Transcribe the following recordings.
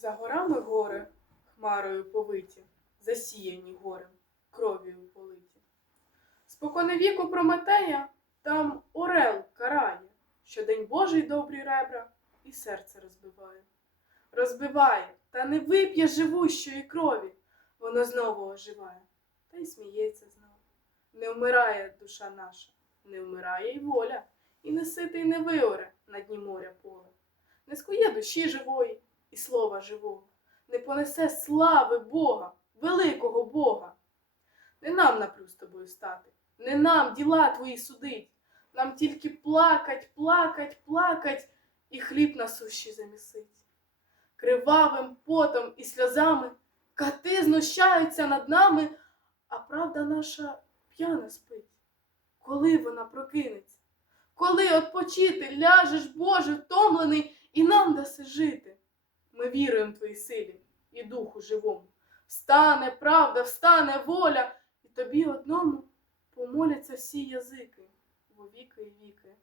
За горами гори, хмарою повиті, засіяні горем, кров'ю политі. Спокони віку Прометея там орел карає, що день Божий добрі ребра і серце розбиває. Розбиває, та не вип'є живущої крові, воно знову оживає, та й сміється знову. Не вмирає душа наша, не вмирає й воля, і не ситий не виоре на дні моря поле. Не скує душі живої слова живого, не понесе слави Бога, великого Бога. Не нам напрю з тобою стати, не нам діла твої судить, нам тільки плакать, плакать, плакать і хліб насущий замісить. Кривавим потом і сльозами кати знущаються над нами, а правда наша п'яна спить. Коли вона прокинеться? Коли отпочити ляжеш, Боже, втомлений, і нам даси жити? Віруємо твоїй силі і духу живому. Встане правда, встане воля, і тобі одному помоляться всі язики во віки і віки.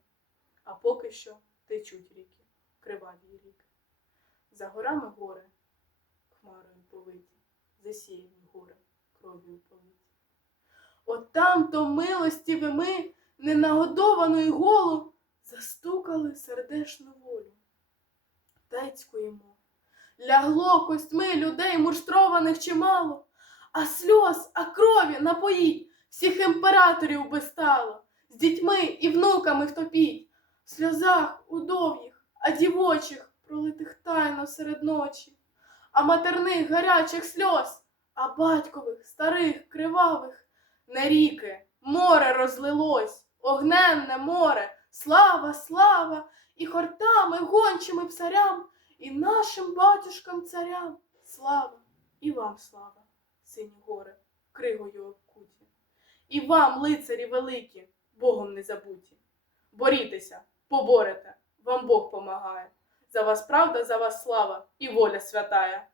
А поки що течуть ріки, криваві ріки. За горами гори, хмарою повиті, засіяні гори, кров'ю политі. От там то милостіві ми, ненагодовану й голу, застукали сердешну волю. Тецькуємо. Лягло костьми людей муштрованих чимало, а сльоз, а крові напоїть, всіх імператорів би стало, з дітьми і внуками втопіть, в сльозах удов'їх, а дівочих, пролитих тайно серед ночі, а матерних гарячих сльоз, а батькових, старих, кривавих, не ріки, море розлилось, огненне море, слава, слава, і хортами, гончими псарям, і нашим батюшкам царям слава, і вам слава, сині гори, кригою обкуті, і вам, лицарі великі, Богом не забуті. Борітеся, поборете, вам Бог помагає. За вас правда, за вас слава і воля святая.